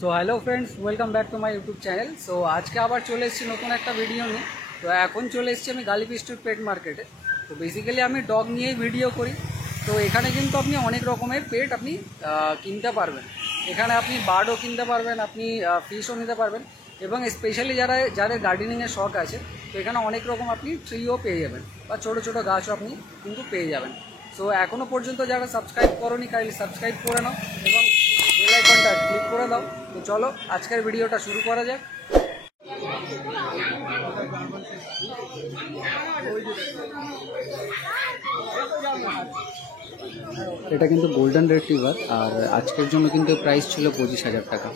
So hello friends, welcome back to my YouTube channel. So আজকে আবার চলে এসেছি নতুন একটা ভিডিও নিয়ে। তো এখন চলে এসেছি আমি গালিব স্ট্রিট পেট মার্কেটে। তো বেসিক্যালি আমি ডগ নিয়েই ভিডিও করি। তো এখানে কিন্তু আপনি অনেক রকমের পেট আপনি কিনতে পারবেন। এখানে আপনি বার্ডও কিনতে পারবেন, আপনি ফিশও নিতে পারবেন, এবং স্পেশালি যাদের গার্ডেনিংয়ের শখ আছে, তো এখানে অনেক রকম আপনি ট্রিও পেয়ে যাবেন বা ছোটো ছোটো গাছও আপনি কিন্তু পেয়ে যাবেন। সো এখনও পর্যন্ত যারা সাবস্ক্রাইব করোনি কাইন্ডলি সাবস্ক্রাইব করে নাও এবং বেল আইকনটা ক্লিক করে দাও। তো চলো আজকের ভিডিওটা শুরু করা যাক। এটা কিন্তু গোল্ডেন রিট্রিভার, আর আজকের জন্য কিন্তু প্রাইস ছিল 25,000 টাকা।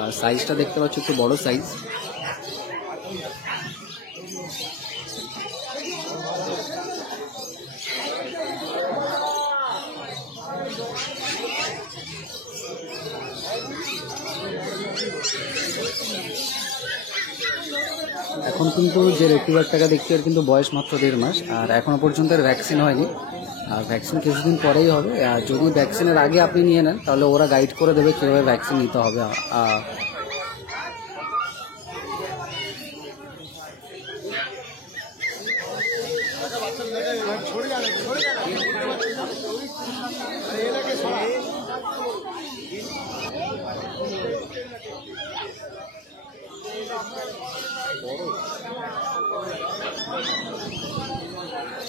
আর সাইজটা দেখতে পাচ্ছ, একটু বড় সাইজ। এখন কিন্তু যে রিট্রিভারটাকে দেখছি এর কিন্তু বয়স মাত্র 1.5 মাস, আর এখনও পর্যন্ত এর ভ্যাকসিন হয়নি। আর ভ্যাকসিন কিছুদিন পরেই হবে। আর যদি ভ্যাকসিনের আগে আপনি নিয়ে নেন তাহলে ওরা গাইড করে দেবে কীভাবে ভ্যাকসিন নিতে হবে।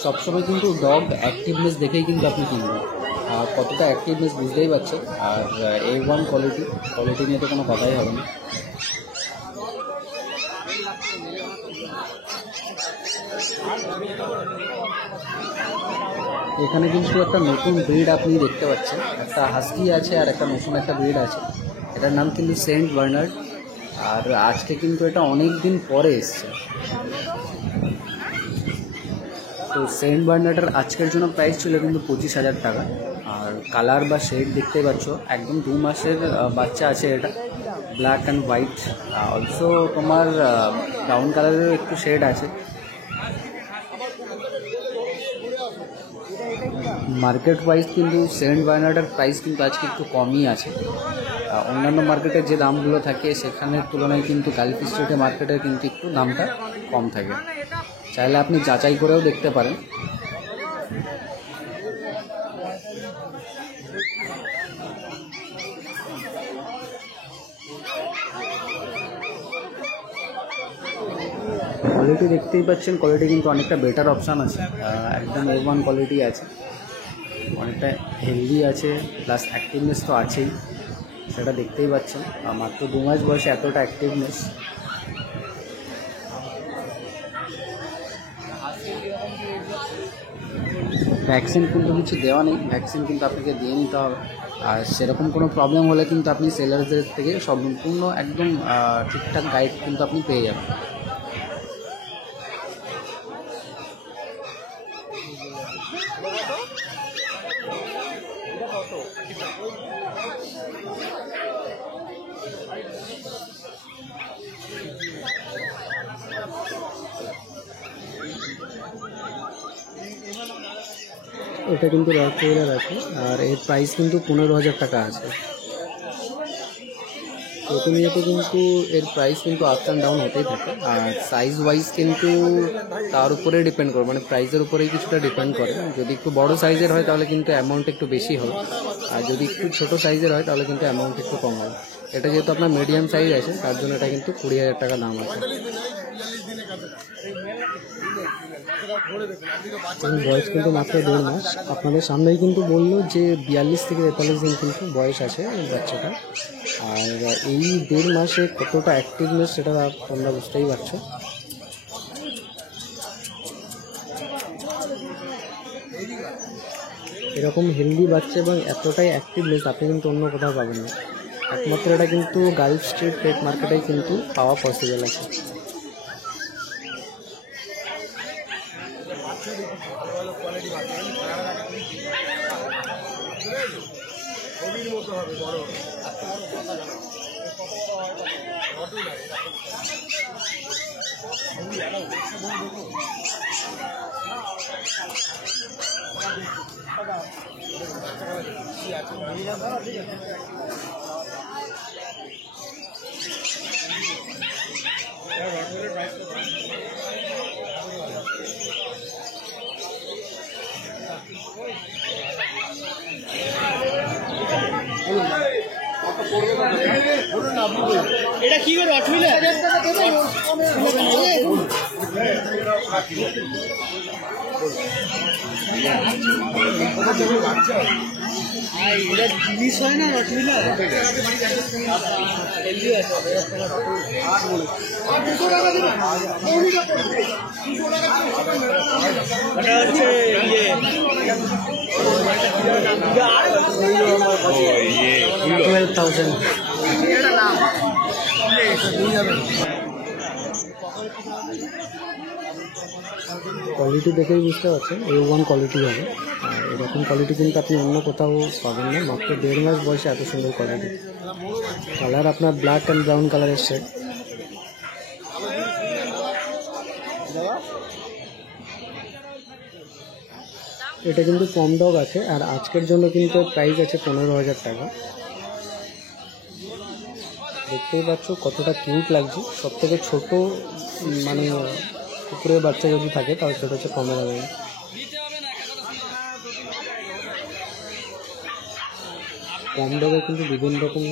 সবসময় কিন্তু ডগ অ্যাক্টিভনেস দেখেই কিন্তু আপনি কিনবেন। আর কতটা অ্যাক্টিভনেস বুঝতেই পারছেন। আর A1 কোয়ালিটি নিয়ে তো কোনো কথাই হবে না। এখানে কিন্তু একটা নতুন ব্রিড আপনি দেখতে পাচ্ছেন, একটা হাস্কি আছে আর একটা নতুন একটা ব্রিড আছে। এটার নাম কিন্তু সেন্ট বার্নার্ড। আর আজকে কিন্তু এটা অনেক দিন পরে এসছে। তো সেন্ট বার্নার্ডের আজকের জন্য প্রাইস ছিল কিন্তু 25,000 টাকা। আর কালার বা শেড দেখতেই পাচ্ছ, একদম 2 মাসের বাচ্চা আছে এটা, ব্ল্যাক অ্যান্ড হোয়াইট। অলসো তোমার ব্রাউন কালারেরও একটু শেড আছে। মার্কেট ওয়াইজ কিন্তু সেন্ট বার্নার্ডের প্রাইস কিন্তু আজকে একটু কমই আছে। অন্যান্য মার্কেটে যে দামগুলো থাকে সেখানের তুলনায় কিন্তু গালিব স্ট্রিটে মার্কেটে কিন্তু একটু দামটা কম থাকে। চাইলে আপনি যাচাই করেও দেখতে পারেন। কোয়ালিটি দেখতেই পাচ্ছেন, কোয়ালিটি কিন্তু অনেকটা বেটার অপশান আছে। একদম A1 কোয়ালিটি আছে, অনেকটা হেলদি আছে, প্লাস অ্যাক্টিভনেস তো আছেই, সেটা দেখতেই পাচ্ছেন। মাত্র 2 মাস বয়সে এতটা অ্যাক্টিভনেস। ভ্যাকসিন কিন্তু কিছু দেওয়া নেই, ভ্যাকসিন কিন্তু আপনাকে দিয়ে নিতে হবে। আর সেরকম কোনো প্রবলেম হলে কিন্তু আপনি সেলারদের থেকে সম্পূর্ণ একদম ঠিকঠাক গাইড কিন্তু আপনি পেয়ে যাবেন। এটা কিন্তু রয়্যাল আছে, আর এর প্রাইস কিন্তু 15,000 টাকা আছে। প্রতিনিয়ত কিন্তু এর প্রাইস কিন্তু আপ অ্যান্ড ডাউন হতেই থাকে। আর সাইজ ওয়াইজ কিন্তু তার উপরে ডিপেন্ড করে, মানে প্রাইসের উপরেই কিছুটা ডিপেন্ড করে। যদি একটু বড় সাইজের হয় তাহলে কিন্তু অ্যামাউন্ট একটু বেশি হবে, আর যদি একটু ছোটো সাইজের হয় তাহলে কিন্তু অ্যামাউন্ট একটু কম হবে। এটা যেহেতু আপনার মিডিয়াম সাইজ আছে তার জন্য এটা কিন্তু 20,000 টাকা দাম আছে। বয়স কিন্তু মাত্র 1.5 মাস। আপনাদের সামনেই কিন্তু বললো যে 42 থেকে 43 দিন কিন্তু বয়স আছে এই বাচ্চাটা। আর এই 1.5 মাসে কতটা অ্যাক্টিভনেস সেটা তোমরা বুঝতেই পারছো। এরকম হেলদি বাচ্চা এবং এতটাই অ্যাক্টিভনেস আপনি কিন্তু অন্য কোথাও পাবেন না। একমাত্র এটা কিন্তু গালিব স্ট্রিট পেট মার্কেটেই কিন্তু পাওয়া পসিবল আছে। এটা কি করে রটমিলার? এটা জিনিস হয় না রটমিলার? ওটা হচ্ছে ইয়ে 12,000। কোয়ালিটি দেখেই বুঝতে পারছেন A1 কোয়ালিটি হবে। আর এরকম কোয়ালিটি কিন্তু আপনি অন্য কোথাও পাবেন না। মাত্র 1.5 মাস বয়সে এত সুন্দর কোয়ালিটি। কালার আপনার ব্ল্যাক অ্যান্ড ব্রাউন কালারের শেড। এটা কিন্তু কম ডগ আছে, আর আজকের জন্য কিন্তু প্রাইস আছে 15,000 টাকা। দেখতেই পাচ্ছ কতটা কিউট লাগছে। সব থেকে ছোট মানে কুকুরের বাচ্চা যদি থাকে তাহলে সেটা হচ্ছে 15,000। কম ডগে কিন্তু বিভিন্ন রকম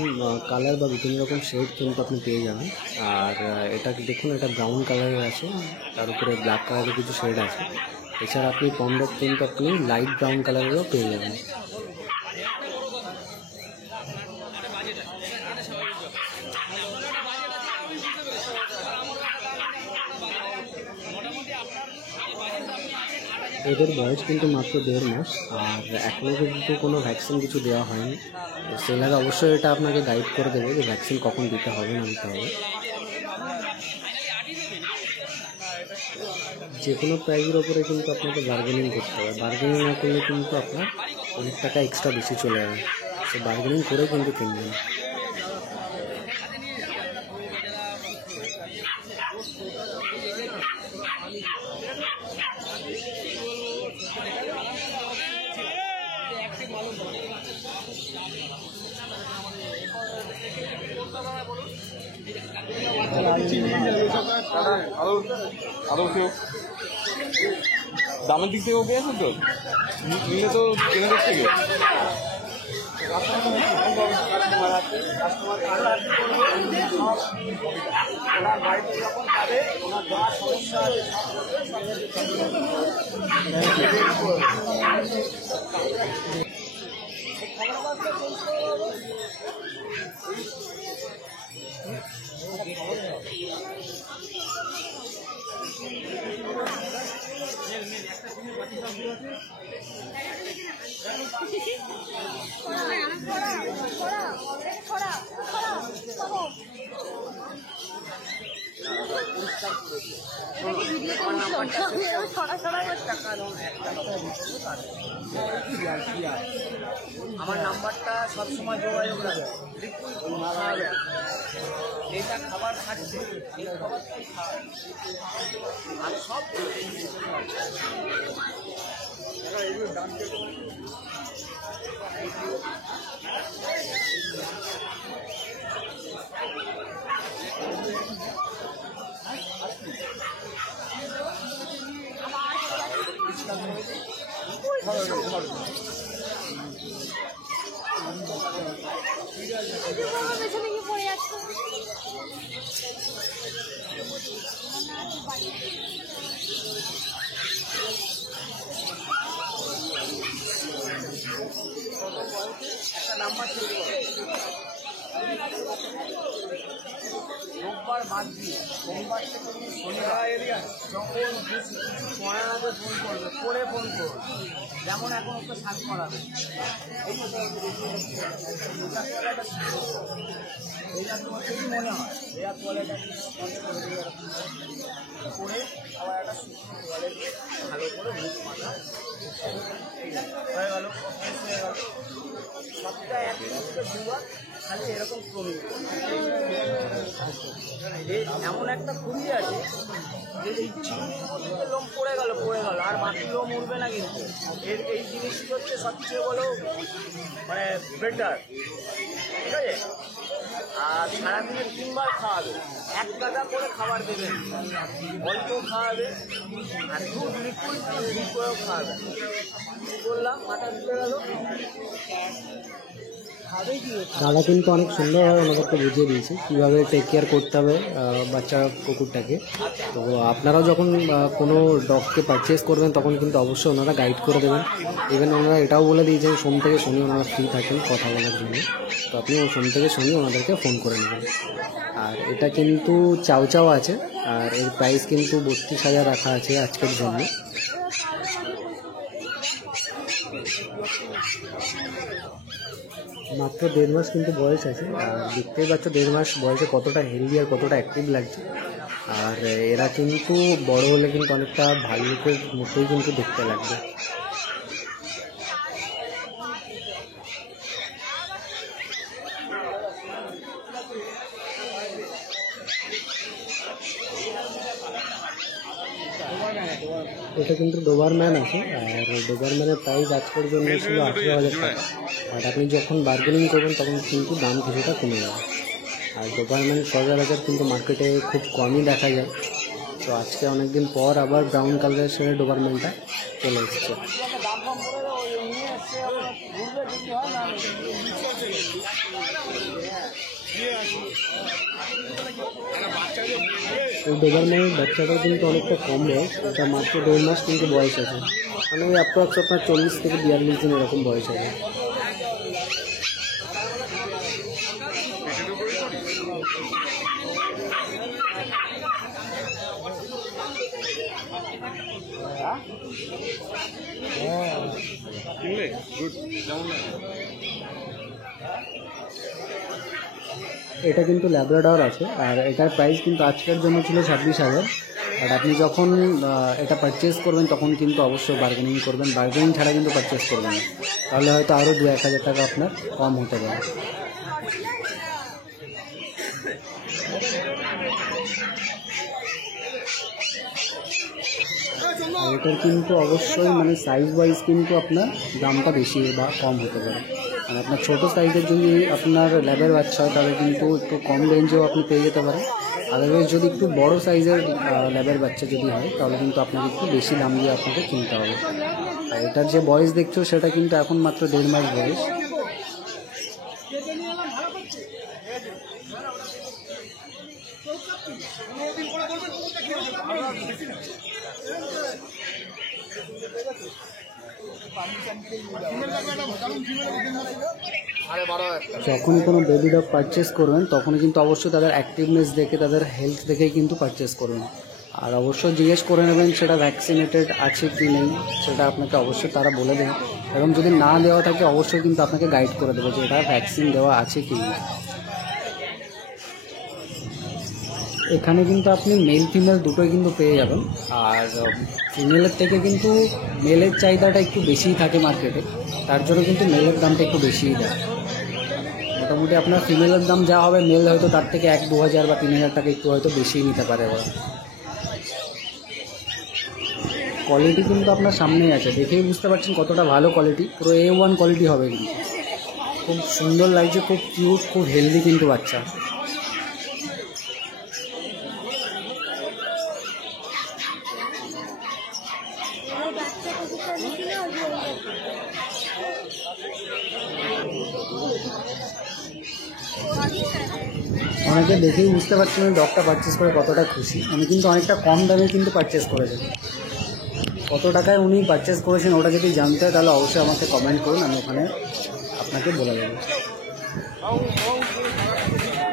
কালার বা বিভিন্ন রকম শেড কিন্তু আপনি পেয়ে যাবেন। আর এটা দেখুন, এটা ব্রাউন কালারের আছে, তার উপরে ব্ল্যাক কালারের কিছু শেড আছে। এছাড়া আপনি কম ডগ কিন্তু আপনি লাইট ব্রাউন কালারেরও পেয়ে যাবেন। এদের বয়স কিন্তু মাত্র 1.5 মাস, আর এখনও কিন্তু কোনো ভ্যাকসিন কিছু দেওয়া হয়নি। তো সেলার অবশ্যই এটা আপনাকে গাইড করে দেবে যে ভ্যাকসিন কখন দিতে হবে না দিতে হবে। যে কোনো প্রাইজের ওপরে কিন্তু আপনাকে বার্গেনিং করতে হবে। বার্গেনিং না করলে কিন্তু আপনার অনেক টাকা এক্সট্রা বেশি চলে যাবে। তো বার্গেনিং করে কিন্তু কিনবেন। দামের দিক থেকে ওকে আছে তো, নিলে তো কেনাদের থেকে আমার নাম্বারটা সবসময় যোগাযোগ রাখবে। এটা খাবার খাচ্ছে আর সব পেছনে গিয়ে পড়ে যাচ্ছে। একটা নাম্বার তৈরি করো, রোববার বাদ দিয়ে সোমবার থেকে শনিবার যখন কিছু সময় হবে ফোন করবে, করে ফোন করবে। যেমন এখন ওকে শাক করাবে, এইটা তোমার যদি মনে হয় এরা তোয়ালেটা স্পঞ্জ করে দিবে, এরকম করে আবার একটা শুকনো তোয়ালে দিয়ে ভালো করে মুখ মাথা হয়ে গেল, হয়ে গেল। সপ্তাহে 1 থেকে 2 বার খালি এরকম ক্রমিক এমন একটা খুঁজি আছে যে এই চিরুনির লোম পড়ে গেল আর বাকি লোম উঠবে না। কিন্তু এই জিনিসটি হচ্ছে সবচেয়ে বলো মানে বেটার, ঠিক আছে। আর সারাদিনে 3 বার খাওয়াবে, 1 গাদা করে খাবার দেবেন, অল্প খাওয়াবে। আর দুধ লিকুইড দুধ করেও খাওয়াবে। বললাম মাথা ধুয়ে গেল। দাদা কিন্তু অনেক সুন্দরভাবে আমাদেরকে বুঝিয়ে দিয়েছে কীভাবে টেক কেয়ার করতে হবে বাচ্চা কুকুরটাকে। তো আপনারাও যখন কোনো ডগকে পারচেস করবেন তখন কিন্তু অবশ্যই ওনারা গাইড করে দেবেন। ইভেন ওনারা এটাও বলে দিয়েছেন সোম থেকে শনি ওনারা ফ্রি থাকেন কথা বলার জন্য, তো আপনি সোম থেকে শনি ওনাদেরকে ফোন করে নেবেন। আর এটা কিন্তু চাউ চাউ আছে, আর এর প্রাইস কিন্তু 32,000 রাখা আছে আজকের জন্য। মাত্র 1.5 মাস কিন্তু বয়স আছে, আর দেখতেই পাচ্ছ 1.5 মাস বয়সে কতটা হেলদি আর কতটা অ্যাক্টিভ লাগছে। আর এরা কিন্তু বড় হলে কিন্তু অনেকটা ভাল্লুকের মতোই কিন্তু দেখতে লাগবে। এটা কিন্তু ডোবারম্যান আছে, আর ডোবারম্যানের প্রাইস আজকের জন্য ছিল 18,000 টাকা। আর আপনি যখন বার্গেনিং করবেন তখন কিন্তু দাম কিছুটা কমে যাবে। আর ডোবারম্যান সচরাচর কিন্তু মার্কেটে খুব কমই দেখা যায়। তো আজকে অনেকদিন পর আবার ব্রাউন কালারের সাথে ডোবারম্যানটা চলে এসছে। এই ডোবারম্যানের বাচ্চাটার কিন্তু অনেকটা কম বয়স, এটা মাত্র 1.5 মাস কিন্তু বয়স আছে, মানে ওই অ্যাপ্রক্স আপনার 40 থেকে 42 দিন এরকম বয়স আছে। এটা কিন্তু ল্যাব্রাডর আছে, আর এটার প্রাইস কিন্তু আজকের জন্য ছিল 26,000। আর আপনি যখন এটা পারচেস করবেন তখন কিন্তু অবশ্যই বার্গেনিং করবেন, বার্গেনিং ছাড়া কিন্তু পারচেস করবেন না, তাহলে হয়তো আরও 2-1 হাজার টাকা আপনার কম হতে পারে। আর এটার কিন্তু অবশ্যই মানে সাইজ ওয়াইজ কিন্তু আপনার দামটা বেশি বা কম হতে পারে। আর আপনার ছোটো সাইজের যদি আপনার ল্যাবের বাচ্চা হয় তাহলে কিন্তু একটু কম রেঞ্জেও আপনি পেয়ে যেতে পারেন। আদারওয়াইজ যদি একটু বড় সাইজের ল্যাবের বাচ্চা যদি হয় তাহলে কিন্তু আপনাকে একটু বেশি দাম দিয়ে আপনাকে কিনতে হবে। আর এটার যে বয়স দেখছো সেটা কিন্তু এখন মাত্র 1.5 মাস বয়স। যখন কোনো বেবি ডগ পারচেস করবেন তখন কিন্তু অবশ্যই তাদের অ্যাক্টিভনেস দেখে, তাদের হেলথ দেখেই কিন্তু পারচেস করবেন। আর অবশ্যই জিজ্ঞেস করে নেবেন সেটা ভ্যাকসিনেটেড আছে কি নেই, সেটা আপনাকে অবশ্যই তারা বলে দেবে। এবং যদি না দেওয়া থাকে অবশ্যই কিন্তু আপনাকে গাইড করে দেবে যে এটা ভ্যাকসিন দেওয়া আছে কি না। এখানে কিন্তু আপনি মেল ফিমেল দুটোই কিন্তু পেয়ে যাবেন। আর ফিমেলের থেকে কিন্তু মেলের চাহিদাটা একটু বেশিই থাকে মার্কেটে, তার জন্য কিন্তু মেলের দামটা একটু বেশিই দেয়। মোটামুটি আপনার ফিমেলের দাম যা হবে মেল হয়তো তার থেকে 1-2 হাজার বা 3 হাজার টাকা একটু হয়তো বেশিই নিতে পারে ওরা। কোয়ালিটি কিন্তু আপনার সামনেই আছে, দেখেই বুঝতে পারছেন কতটা ভালো কোয়ালিটি, পুরো A1 কোয়ালিটি হবে কিন্তু। খুব সুন্দর লাগছে, খুব কিউট, খুব হেলদি কিন্তু বাচ্চা। অনেকে দেখেই বুঝতে পারছেন ডগটা পারচেস করে কতটা খুশি। উনি কিন্তু অনেকটা কম দামে কিন্তু পারচেস করেছেন। কত টাকায় উনি পারচেস করেছেন ওটা যদি জানতে হয় তাহলে অবশ্যই আমাকে কমেন্ট করুন, আমি ওখানে আপনাকে বলে দেবো।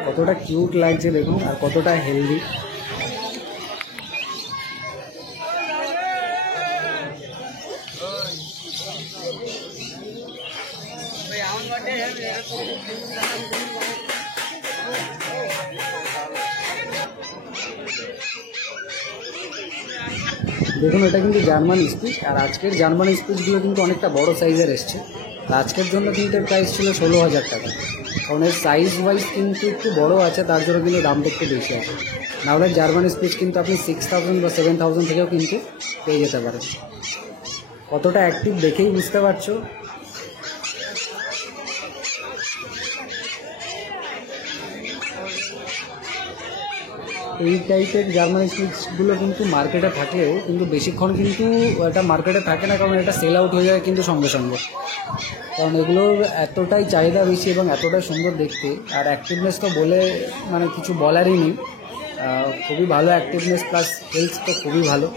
কতটা কিউট লাগছে দেখুন, আর কতটা হেলদি। দেখুন এটা কিন্তু জার্মান স্পিচ, আর আজকের জার্মান স্পিচগুলো কিন্তু অনেকটা বড় সাইজের এসছে। আজকের জন্য কিন্তু এর প্রাইস ছিল 16,000 টাকা, কারণ এর সাইজ ওয়াইজ কিন্তু একটু বড় আছে, তার জন্য কিন্তু দামটা একটু বেশি আছে। নাহলে জার্মান স্পিচ কিন্তু আপনি 6,000 বা 7,000 থেকেও কিন্তু পেয়ে যেতে পারেন। কতটা অ্যাক্টিভ দেখেই বুঝতে পারছো। এই টাইপের জার্মান স্পিচগুলো কিন্তু মার্কেটে থাকলেও কিন্তু বেশিক্ষণ কিন্তু এটা মার্কেটে থাকে না, কারণ এটা সেল আউট হয়ে যায় কিন্তু সঙ্গে সঙ্গে। কারণ এগুলোর এতটাই চাহিদা বেশি এবং এতটাই সুন্দর দেখতে, আর অ্যাক্টিভনেস তো বলে মানে কিছু বলারই নেই। খুবই ভালো অ্যাক্টিভনেস, প্লাস হেলথ তো খুবই ভালো।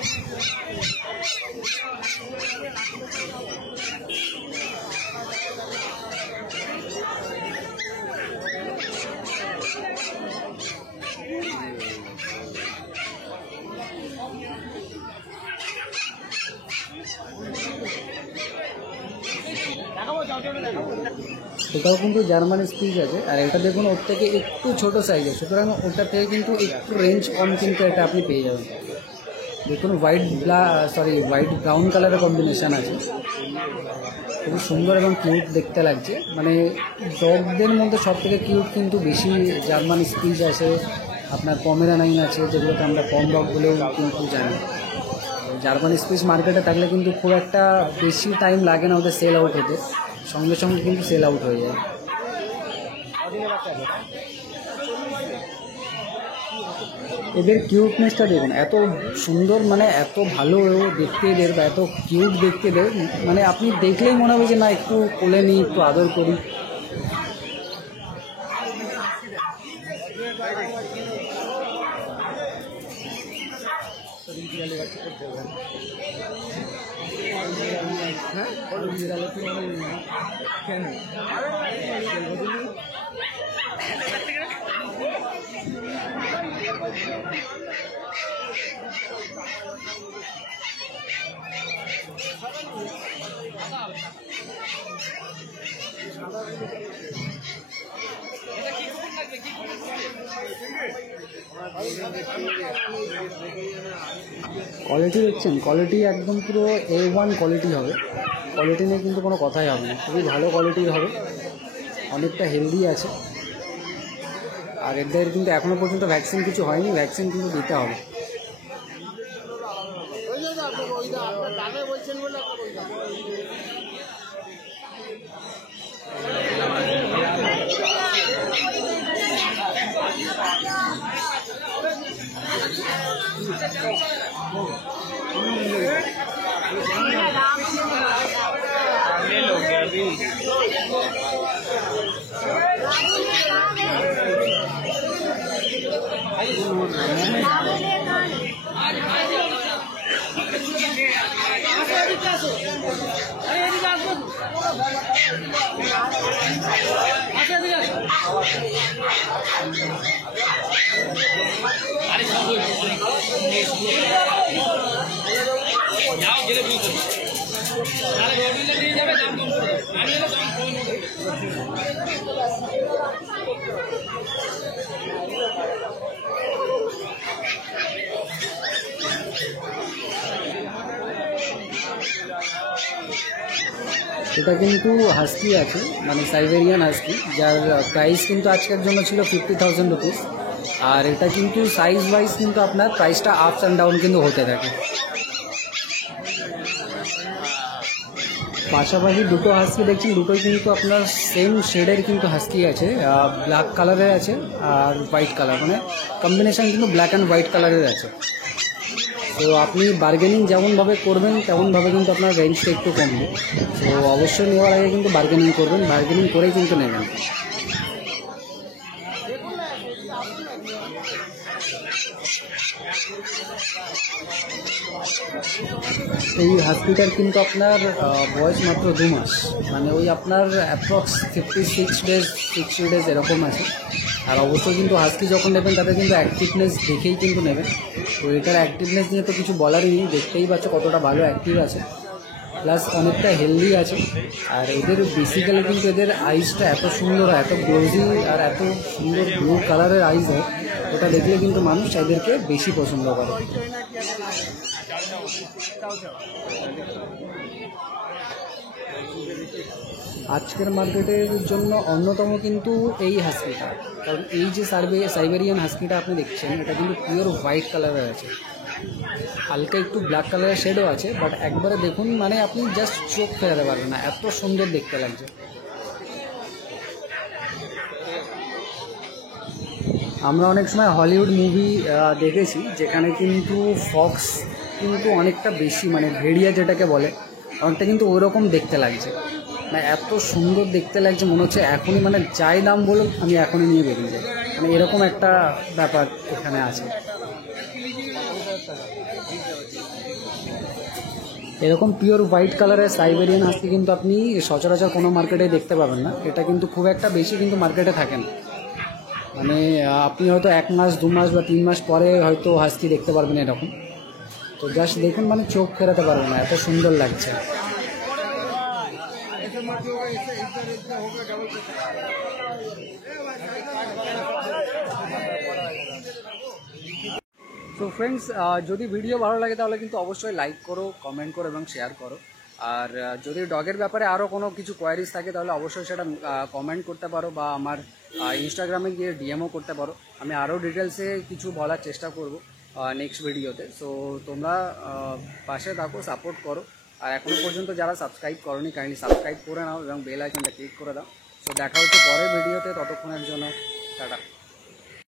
এটাও কিন্তু জার্মানি স্পিচ আছে, আর এটা দেখুন ওর থেকে একটু ছোট সাইজ আছে, সুতরাং ওটার থেকে কিন্তু একটু রেঞ্জ কম কিন্তু এটা আপনি পেয়ে যাবেন। দেখুন হোয়াইট ব্রাউন কালারের কম্বিনেশান আছে, খুবই সুন্দর এবং কিউট দেখতে লাগছে। মানে ডগদের মধ্যে সব থেকে কিউট কিন্তু বেশি জার্মানি স্পিচ আছে, আপনার পমেরানাইন আছে, যেগুলোকে আমরা পম ডগ বলেও কিন্তু জানি। জার্মানি স্পিচ মার্কেটে থাকলে কিন্তু খুব একটা বেশি টাইম লাগে না ওদের সেল আউট হতে, সঙ্গে সঙ্গে কিন্তু সেল আউট হয়ে যায়। এদের কিউটনেসটা দেখুন, এত সুন্দর, মানে এত ভালো দেখতে এদের, বা এত কিউট দেখতে এদের, মানে আপনি দেখলেই মনে হবে যে না একটু কোলে নিই, একটু আদর করি। কোয়ালিটি দেখছেন, কোয়ালিটি একদম পুরো A1 কোয়ালিটি হবে, কোয়ালিটি নিয়ে কিন্তু কোনো কথাই হবে না, খুবই ভালো কোয়ালিটির হবে, অনেকটা হেলদি আছে। আর এদের কিন্তু এখনও পর্যন্ত ভ্যাকসিন কিছু হয়নি, ভ্যাকসিন কিন্তু দিতে হবে। এটা কিন্তু হাস্কি আছে, মানে সাইবেরিয়ান হাস্কি, যার প্রাইস কিন্তু আজকের জন্য ছিল 50,000 রুপিস। আর এটা কিন্তু সাইজ ওয়াইজ কিন্তু আপনার প্রাইসটা আপস অ্যান্ড ডাউন কিন্তু হতে থাকে। পাশাপাশি দুটো হাস্কি দেখছেন, দুটোই কিন্তু আপনার সেম শেডের কিন্তু হাস্কি আছে, ব্ল্যাক কালারের আছে আর হোয়াইট কালার, মানে কম্বিনেশান কিন্তু ব্ল্যাক অ্যান্ড হোয়াইট কালারের আছে। তো আপনি বার্গেনিং যেমনভাবে করবেন তেমনভাবে কিন্তু আপনার রেঞ্জটা একটু কমবে। তো অবশ্যই নেওয়ার আগে কিন্তু বার্গেনিং করবেন, বার্গেনিং করেই কিন্তু নেবেন। এই হাসপিটাল কিন্তু আপনার বয়স মাত্র 2 মাস, মানে ওই আপনার অ্যাপ্রক্স 60 ডেজ এরকম আছে। আর অবশ্যই কিন্তু হাস্কি যখন নেবেন তাদের কিন্তু অ্যাক্টিভনেস দেখেই কিন্তু নেবেন। তো এটার অ্যাক্টিভনেস নিয়ে তো কিছু বলারই নেই, দেখতেই পাচ্ছ কতটা ভালো অ্যাক্টিভ আছে, প্লাস অনেকটা হেলদি আছে। আর এদের বেসিক্যালি কিন্তু এদের আইসটা এত সুন্দর হয়, এত গ্লোজি আর এত সুন্দর ব্লু কালারের আইস হয়, ওটা দেখলে কিন্তু মানুষ এদেরকে বেশি পছন্দ করে। আজকের মার্কেটের জন্য অন্যতম কিন্তু এই হাস্কিটা, কারণ এই যে সাইবেরিয়ান হাস্কিটা আপনি দেখছেন এটা কিন্তু পিওর হোয়াইট কালারের আছে, হালকা একটু ব্ল্যাক কালারের শেডও আছে, বাট একবারে দেখুন মানে আপনি জাস্ট চোখ ফেরাতে পারবেন না, এত সুন্দর দেখতে লাগছে। আমরা অনেক সময় হলিউড মুভি দেখেছি যেখানে কিন্তু ফক্স কিন্তু অনেকটা বেশি, মানে ভেড়িয়া যেটাকে বলে, অনেকটা কিন্তু ওইরকম দেখতে লাগছে। মানে এত সুন্দর দেখতে লাগছে, মনে হচ্ছে এখনই মানে যাই দাম বলুন আমি এখনই নিয়ে বেরিয়ে যাই, মানে এরকম একটা ব্যাপার এখানে আছে। এরকম পিওর হোয়াইট কালারের সাইবেরিয়ান হাস্কি কিন্তু আপনি সচরাচর কোনো মার্কেটে দেখতে পাবেন না, এটা কিন্তু খুব একটা বেশি কিন্তু মার্কেটে থাকে না। মানে আপনি হয়তো 1 মাস 2 মাস বা 3 মাস পরে হয়তো হাস্কি দেখতে পারবেন এরকম। তো জাস্ট দেখুন, মানে চোখ ফেরাতে পারবেন না, এত সুন্দর লাগছে। তো ফ্রেন্ডস, যদি ভিডিও ভালো লাগে তাহলে কিন্তু অবশ্যই লাইক করো, কমেন্ট করো এবং শেয়ার করো। আর যদি ডগের ব্যাপারে আরও কোনো কিছু কোয়ারিজ থাকে তাহলে অবশ্যই সেটা কমেন্ট করতে পারো বা আমার ইনস্টাগ্রামে গিয়ে ডিএমও করতে পারো। আমি আরও ডিটেলসে কিছু বলার চেষ্টা করব নেক্সট ভিডিওতে। সো তোমরা পাশে থাকো, সাপোর্ট করো। আর এখনও পর্যন্ত যারা সাবস্ক্রাইব করোনি কাইন্ডলি সাবস্ক্রাইব করে নাও এবং বেল আইকনটা ক্লিক করে দাও। সো দেখা হচ্ছে পরের ভিডিওতে, ততক্ষণের জন্য টাটা।